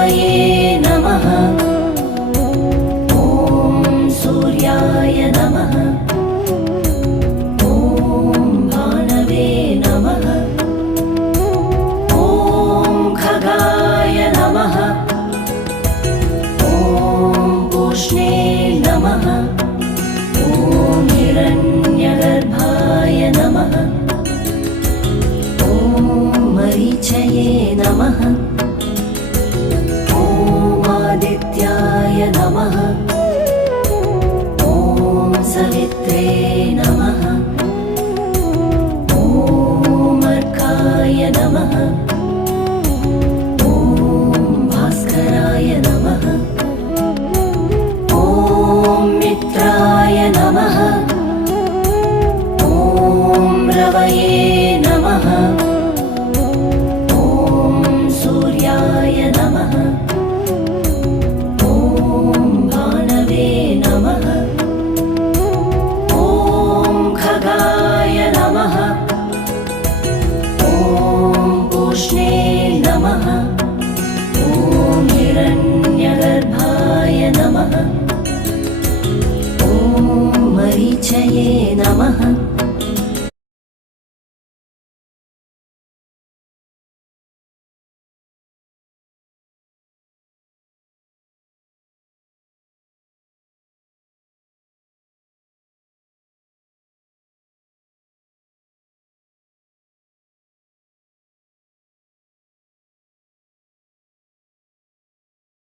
रवये नमः। ॐ सूर्याय नमः। ॐ भानवे नमः। ॐ खगाय नमः। ॐ पूष्णे नमः। ॐ हिरण्यगर्भाय नमः। ॐ मरीचये नमः। ॐ आदित्याय नमः। ॐ सवित्रे नमः। ॐ अर्काय नमः। ॐ भास्कराय नमः। ॐ मित्राय नमः। ॐ रवये नमः। ॐ सूर्याय नमः। ॐ भानवे नमः। ॐ खगाय नमः। ॐ पूष्णे नमः। ॐ हिरण्यगर्भाय नमः। ॐ मरीचये नमः।